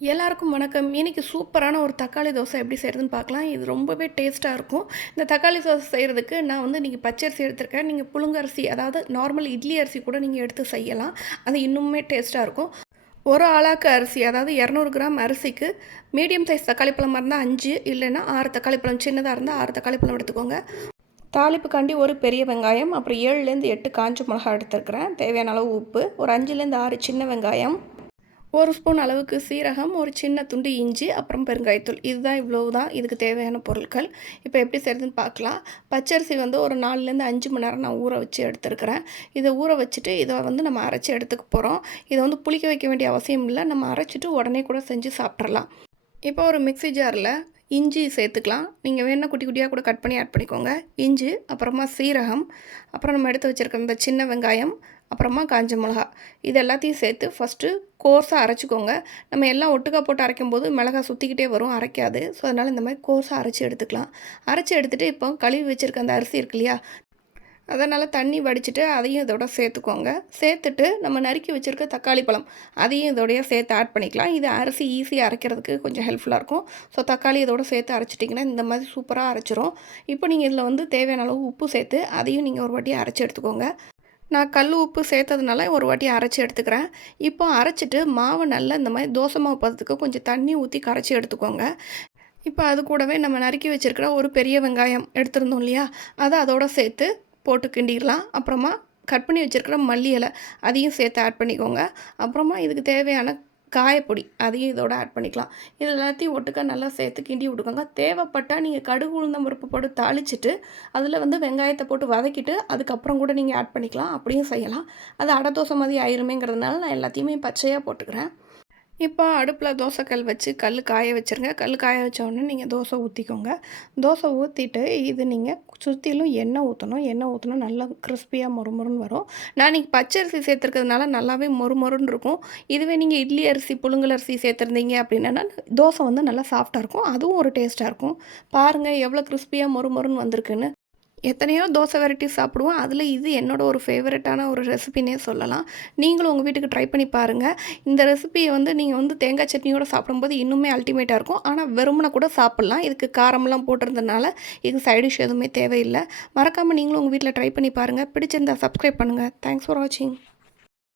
எல்லாருக்கும் வணக்கம். இன்னைக்கு சூப்பரான ஒரு தக்காளி தோசை எப்படி செய்கிறதுன்னு பார்க்கலாம். இது ரொம்பவே டேஸ்ட்டாக இருக்கும். இந்த தக்காளி தோசை செய்கிறதுக்கு நான் வந்து நீங்கள் பச்சரிசி எடுத்திருக்கேன். நீங்கள் புழுங்கரிசி அதாவது நார்மல் இட்லி அரிசி கூட நீங்கள் எடுத்து செய்யலாம். அது இன்னுமே டேஸ்ட்டாக இருக்கும். ஒரு ஆளாக்கு அரிசி அதாவது இரநூறு கிராம் அரிசிக்கு மீடியம் சைஸ் தக்காளி பழமாக இருந்தால் அஞ்சு இல்லைன்னா ஆறு தக்காளி பழம் சின்னதாக இருந்தால் ஆறு தக்காளி பழம் எடுத்துக்கோங்க. தாளிப்புக்காண்டி ஒரு பெரிய வெங்காயம் அப்புறம் ஏழுலேருந்து எட்டு காஞ்ச மிளகா எடுத்துருக்குறேன். தேவையான அளவு உப்பு ஒரு அஞ்சுலேருந்து ஆறு சின்ன வெங்காயம் ஒரு ஸ்பூன் அளவுக்கு சீரகம் ஒரு சின்ன துண்டு இஞ்சி அப்புறம் பெருங்காயத்தூள். இதுதான் இவ்வளவு தான் இதுக்கு தேவையான பொருட்கள். இப்போ எப்படி செய்கிறதுன்னு பார்க்கலாம். பச்சரிசி வந்து ஒரு நாலுலேருந்து அஞ்சு மணி நேரம் நான் ஊற வச்சு எடுத்துருக்கிறேன். இதை ஊற வச்சுட்டு இதை வந்து நம்ம அரைச்சி எடுத்துக்க போகிறோம் இதை வந்து புளிக்க வைக்க வேண்டிய அவசியம் இல்லை. நம்ம அரைச்சிட்டு உடனே கூட செஞ்சு சாப்பிட்றலாம் இப்போ ஒரு மிக்ஸி ஜாரில் இஞ்சி சேர்த்துக்கலாம். நீங்கள் வேணால் குட்டி குட்டியாக கூட கட் பண்ணி ஆட் பண்ணிக்கோங்க. இஞ்சி அப்புறமா சீரகம் அப்புறம் நம்ம எடுத்து வச்சுருக்க இந்த சின்ன வெங்காயம் அப்புறமா காஞ்ச மிளகா. இது எல்லாத்தையும் சேர்த்து ஃபஸ்ட்டு கோர்ஸாக அரைச்சிக்கோங்க. நம்ம எல்லாம் ஒட்டுக்கா போட்டு அரைக்கும் போது மிளகா சுற்றிக்கிட்டே வரும் அரைக்காது. ஸோ அதனால் இந்த மாதிரி கோர்ஸாக அரைச்சி எடுத்துக்கலாம். அரைச்சி எடுத்துகிட்டு இப்போ கழுவி வச்சுருக்க அந்த அரிசி இருக்கு இல்லையா அதனால் தண்ணி வடிச்சிட்டு அதையும் இதோட சேர்த்துக்கோங்க. சேர்த்துட்டு நம்ம நறுக்கி வச்சுருக்க தக்காளி பழம் அதையும் இதோடய சேர்த்து ஆட் பண்ணிக்கலாம். இது அரிசி ஈஸியாக அரைக்கிறதுக்கு கொஞ்சம் ஹெல்ப்ஃபுல்லாக இருக்கும். ஸோ தக்காளி இதோட சேர்த்து அரைச்சிட்டிங்கன்னா இந்த மாதிரி சூப்பராக அரைச்சிரும். இப்போ நீங்கள் இதில் வந்து தேவையான அளவு உப்பு சேர்த்து அதையும் நீங்கள் ஒரு வாட்டி அரைச்சி எடுத்துக்கோங்க. நான் கல் உப்பு சேர்த்ததுனால ஒரு வாட்டி அரைச்சி எடுத்துக்கிறேன். இப்போ அரைச்சிட்டு மாவை நல்லா இந்த மாதிரி தோசை மாவு பதத்துக்கு கொஞ்சம் தண்ணி ஊற்றி கரைச்சி எடுத்துக்கோங்க. இப்போ அது கூடவே நம்ம நறுக்கி வச்சுருக்கிற ஒரு பெரிய வெங்காயம் எடுத்திருந்தோம் இல்லையா? அதை அதோட சேர்த்து போட்டு கிண்டிடலாம். அப்புறமா கட் பண்ணி வச்சுருக்கிற மல்லி இலை அதையும் சேர்த்து ஆட் பண்ணிக்கோங்க. அப்புறமா இதுக்கு தேவையான காயப்பொடி அதையும் இதோட ஆட் பண்ணிக்கலாம். இது எல்லாத்தையும் ஒட்டுக்கா நல்லா சேர்த்து கிண்டி விட்டுக்கோங்க. தேவைப்பட்டால் நீங்கள் கடுகு உளுந்தம் பருப்பு போட்டு தாளிச்சிட்டு அதில் வந்து வெங்காயத்தை போட்டு வதக்கிட்டு அதுக்கப்புறம் கூட நீங்கள் ஆட் பண்ணிக்கலாம். அப்படியும் செய்யலாம். அது அடை தோசை மாதிரி ஆயிருமேங்கிறதுனால நான் எல்லாத்தையுமே பச்சையாக போட்டுக்கிறேன். இப்போ அடுப்பில் தோசைக்கல் வச்சு கல் காய வச்சுருங்க. கல் காய வச்ச உடனே நீங்கள் தோசை ஊற்றிக்கோங்க. தோசை ஊற்றிட்டு இது நீங்கள் சுற்றிலும் எண்ணெய் ஊற்றணும். எண்ணெய் ஊற்றணும் நல்லா கிறிஸ்பியாக மொறுமொறுன்னு வரும். நான் இன்றைக்கி பச்சை அரிசி சேர்த்துருக்கிறதுனால நல்லாவே மொறுமொறுன்னு இருக்கும். இதுவே நீங்கள் இட்லி அரிசி புழுங்கல் அரிசி சேர்த்துருந்தீங்க அப்படின்னா தோசை வந்து நல்லா சாஃப்டாக இருக்கும். அதுவும் ஒரு டேஸ்ட்டாக இருக்கும். பாருங்கள் எவ்வளோ கிறிஸ்பியாக மொறுமொறுன்னு வந்திருக்குன்னு. எத்தனையோ தோசை வெரைட்டி சாப்பிடுவோம். அதில் இது என்னோட ஒரு ஃபேவரட்டான ஒரு ரெசிபினே சொல்லலாம். நீங்களும் உங்கள் வீட்டுக்கு ட்ரை பண்ணி பாருங்கள் இந்த ரெசிபியை வந்து நீங்கள் வந்து தேங்காய் சட்னியோடு சாப்பிடும்போது இன்னுமே அல்டிமேட்டாக இருக்கும். ஆனால் வெறுமனை கூட சாப்பிட்லாம். இதுக்கு காரம்லாம் போட்டிருந்தனால இது சைடிஷ் எதுவுமே தேவையில்லை. மறக்காமல் நீங்களும் உங்கள் வீட்டில் ட்ரை பண்ணி பாருங்கள் பிடிச்சிருந்தா சப்ஸ்கிரைப் பண்ணுங்கள் தேங்க்ஸ் ஃபார் வாட்சிங்